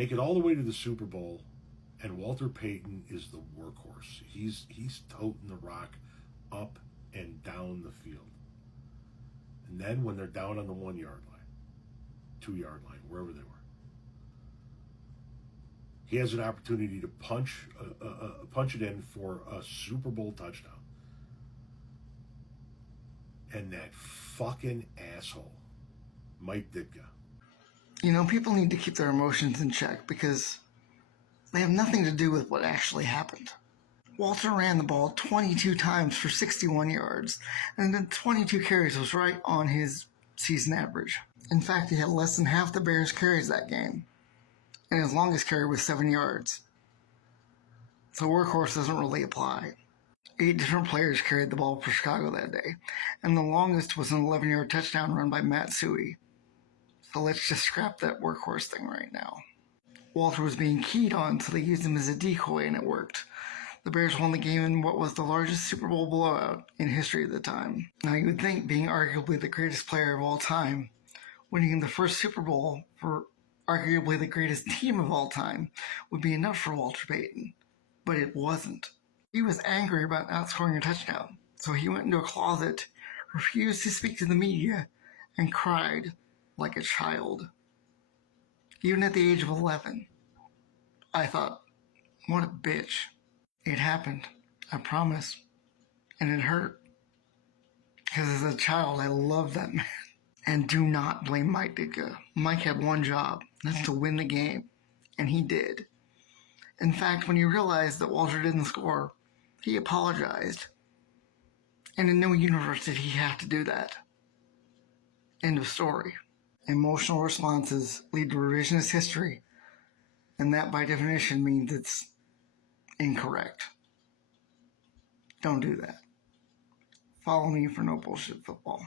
make it all the way to the Super Bowl, and Walter Payton is the workhorse. He's toting the rock up and down the field. And then when they're down on the 1 yard line, 2 yard line, wherever they were, he has an opportunity to punch it in for a Super Bowl touchdown. And that fucking asshole, Mike Ditka. You know, people need to keep their emotions in check because they have nothing to do with what actually happened. Walter ran the ball 22 times for 61 yards, and then 22 carries was right on his season average. In fact, he had less than half the Bears' carries that game, and his longest carry was 7 yards. So workhorse doesn't really apply. 8 different players carried the ball for Chicago that day, and the longest was an 11-yard touchdown run by Matt Suhey. So let's just scrap that workhorse thing right now. Walter was being keyed on, so they used him as a decoy, and it worked. The Bears won the game in what was the largest Super Bowl blowout in history at the time. Now, you would think being arguably the greatest player of all time, winning the first Super Bowl for arguably the greatest team of all time, would be enough for Walter Payton. But it wasn't. He was angry about not scoring a touchdown, so he went into a closet, refused to speak to the media, and cried like a child. Even at the age of 11. I thought, what a bitch. It happened, I promise. And it hurt. Because as a child, I loved that man. And do not blame Mike Ditka. Mike had one job, that's to win the game. And he did. In fact, when he realized that Walter didn't score, he apologized. And in no universe did he have to do that. End of story. Emotional responses lead to revisionist history. And that, by definition, means it's incorrect. Don't do that. Follow me for No Bullshit Football.